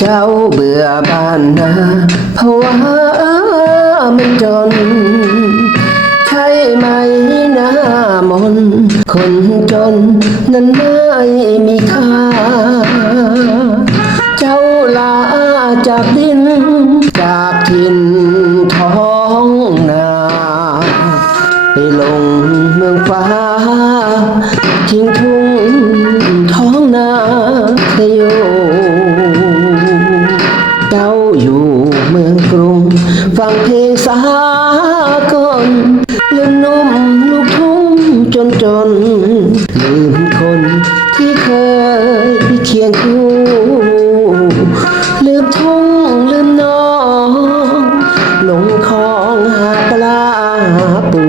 เจ้าเบื่อบ้านนาเพราะว่ามันจน ใช่ไหมหน้ามน คนจนนั้นไม่มีค่า เจ้าลาจากดินจากถิ่น ฟังเพลงสากลลืมนมลูกทุ่งจนจน ลืมคนที่เคยเคียงคู่ลืมทุ่งลืมน้องลงคลองหาปลาหาปู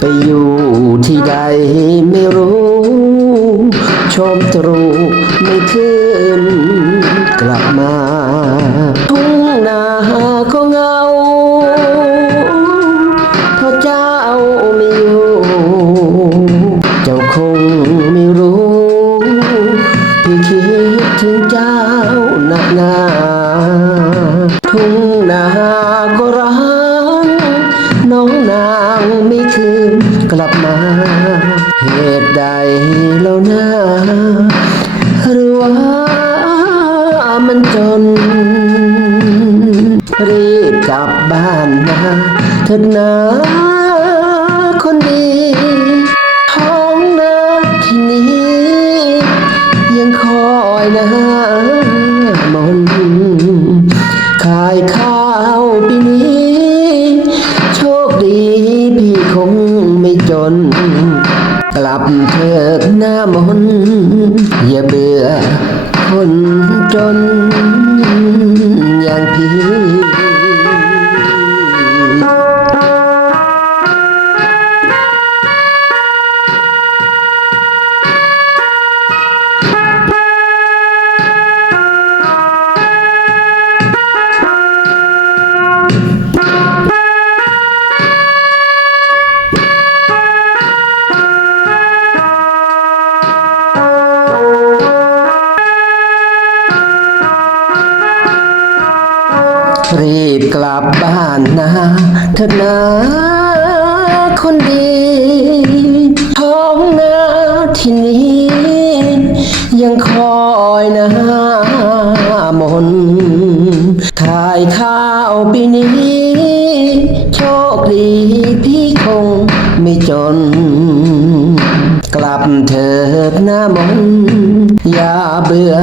ไปอยู่ที่ใดไม่รู้ ชม ทุ่งนาก็เหงาพราะเจ้าไม่อยู่เจ้าคงไม่รู้พี่คิดถึงเจ้าหนักหนาทุ่งนาก็ร้างน้องนางไม่คืนกลับมา เหตุใดเล่านา จน รีบกลับบ้านมาเถิดนาคนดีท้องนาที่นี้ ยังคอยนะมนขายข้าวปีนี้ โชคดีพี่คงไม่จน กลับเถิดหน้ามนอย่าเบื่อคนจน รีบกลับบ้านนะเถิดนะคนดีท้องนาที่นี้ ยังคอยนะมนขายข้าวปีนี้ โชคดีพี่คงไม่จน กลับเถิดหน้ามนอย่าเบื่อ